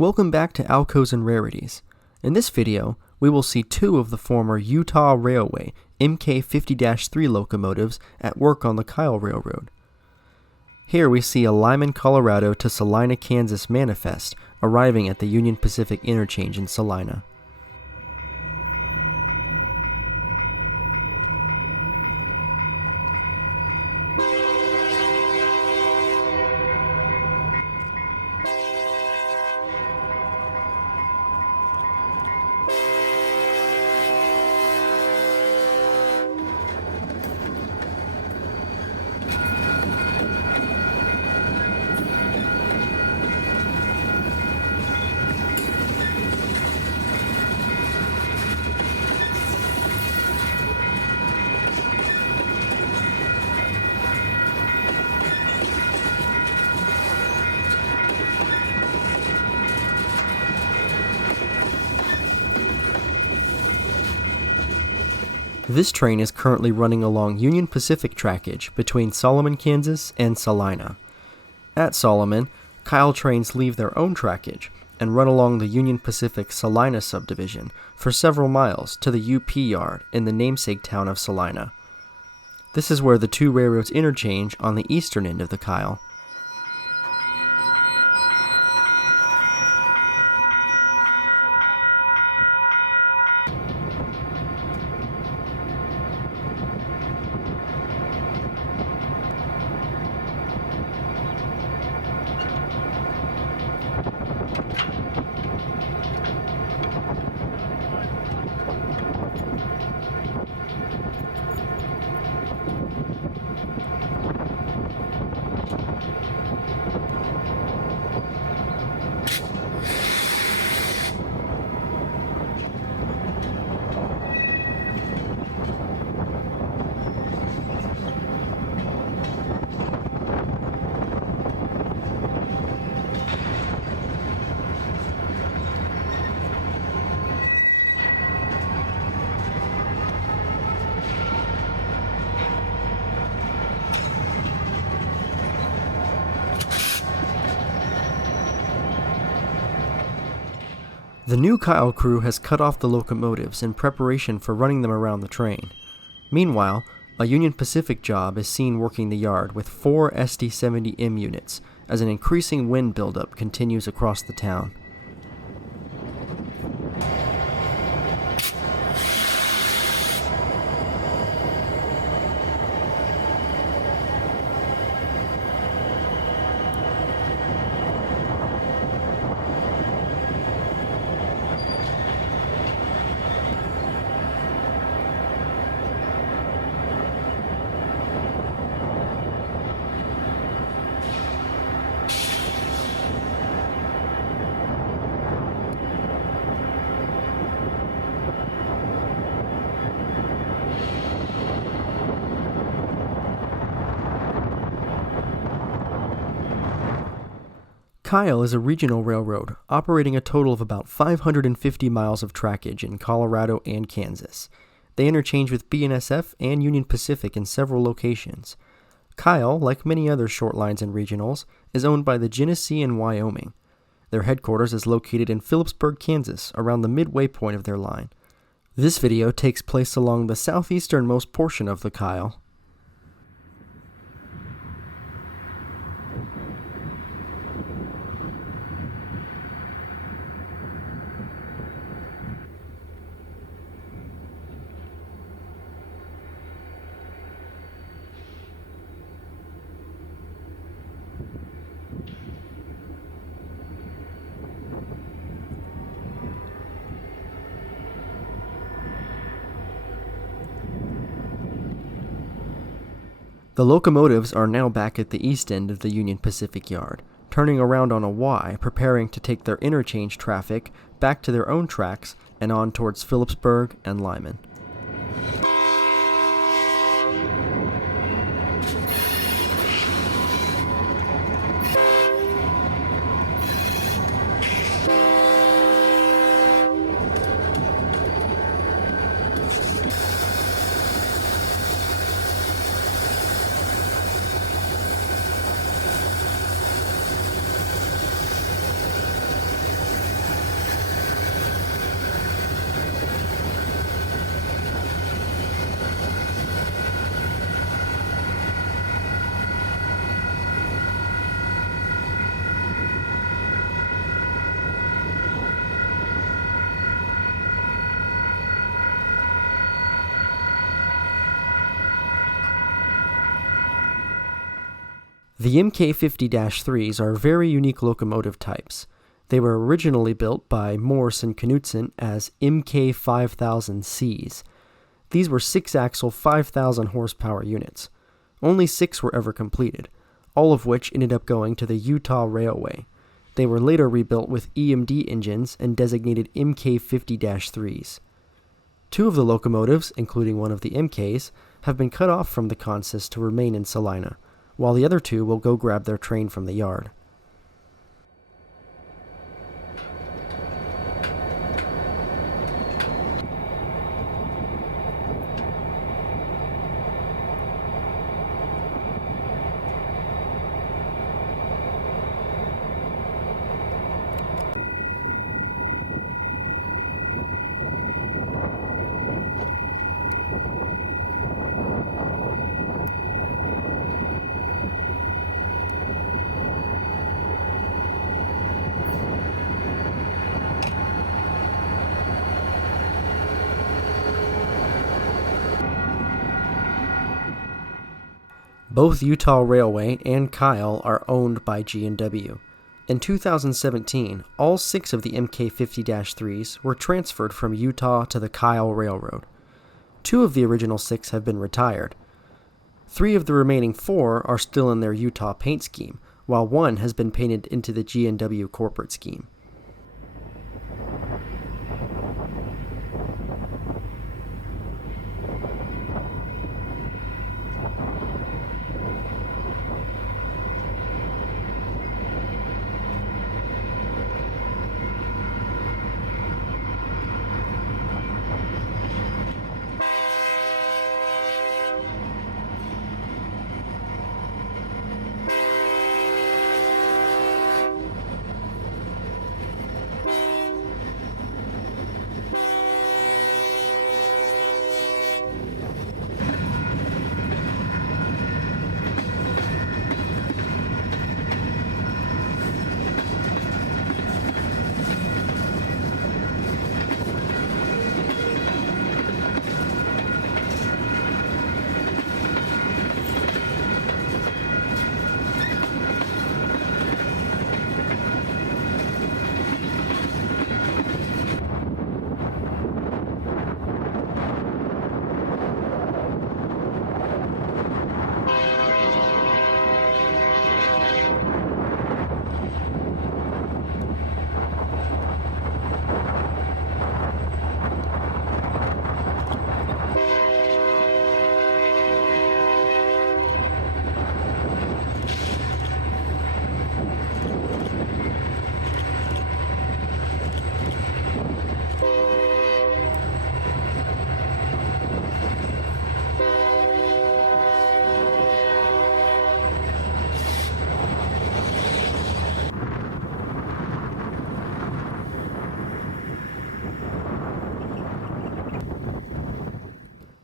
Welcome back to Alcos and Rarities. In this video, we will see two of the former Utah Railway MK50-3 locomotives at work on the Kyle Railroad. Here we see a Lyman, Colorado to Salina, Kansas manifest arriving at the Union Pacific interchange in Salina. This train is currently running along Union Pacific trackage between Solomon, Kansas and Salina. At Solomon, Kyle trains leave their own trackage and run along the Union Pacific Salina subdivision for several miles to the UP yard in the namesake town of Salina. This is where the two railroads interchange on the eastern end of the Kyle. The new Kyle crew has cut off the locomotives in preparation for running them around the train. Meanwhile, a Union Pacific job is seen working the yard with 4 SD-70M units as an increasing wind buildup continues across the town. Kyle is a regional railroad operating a total of about 550 miles of trackage in Colorado and Kansas. They interchange with BNSF and Union Pacific in several locations. Kyle, like many other short lines and regionals, is owned by the Genesee and Wyoming. Their headquarters is located in Phillipsburg, Kansas, around the midway point of their line. This video takes place along the southeasternmost portion of the Kyle. The locomotives are now back at the east end of the Union Pacific yard, turning around on a Y, preparing to take their interchange traffic back to their own tracks and on towards Phillipsburg and Lyman. The MK50-3s are very unique locomotive types. They were originally built by Morrison-Knudsen as MK5000Cs. These were 6-axle 5,000 horsepower units. Only 6 were ever completed, all of which ended up going to the Utah Railway. They were later rebuilt with EMD engines and designated MK50-3s. 2 of the locomotives, including one of the MKs, have been cut off from the consist to remain in Salina, while the other 2 will go grab their train from the yard. Both Utah Railway and Kyle are owned by G&W. In 2017, all 6 of the MK50-3s were transferred from Utah to the Kyle Railroad. 2 of the original 6 have been retired. 3 of the remaining 4 are still in their Utah paint scheme, while 1 has been painted into the G&W corporate scheme.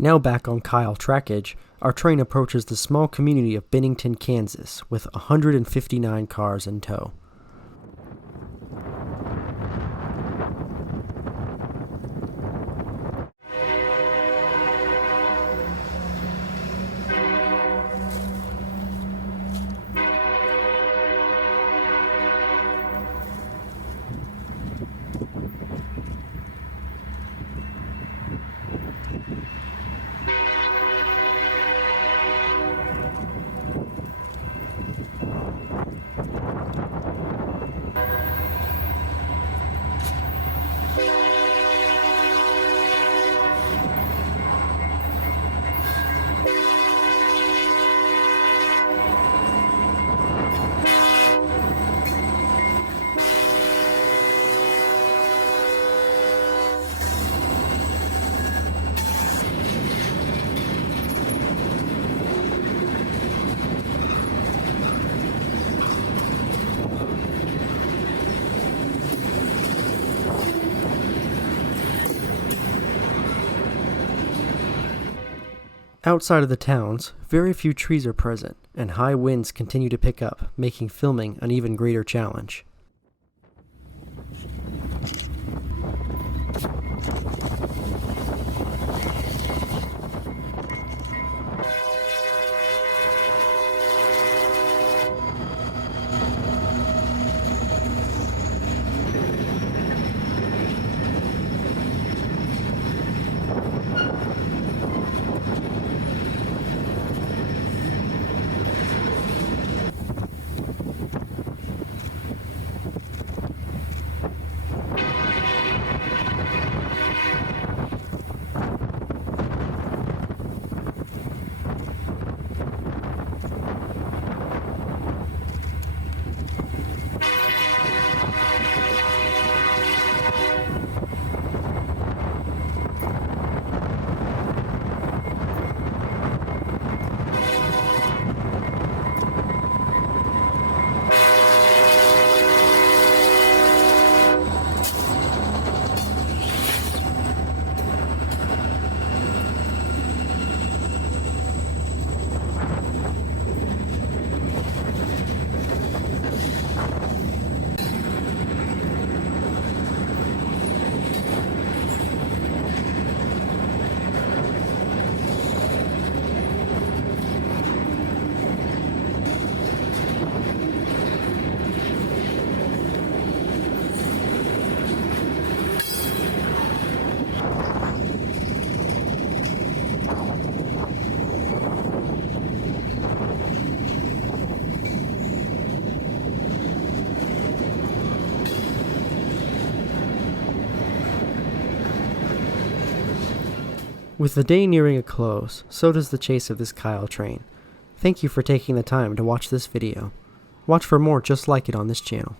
Now back on Kyle trackage, our train approaches the small community of Bennington, Kansas, with 159 cars in tow. Outside of the towns, very few trees are present, and high winds continue to pick up, making filming an even greater challenge. With the day nearing a close, so does the chase of this Kyle train. Thank you for taking the time to watch this video. Watch for more just like it on this channel.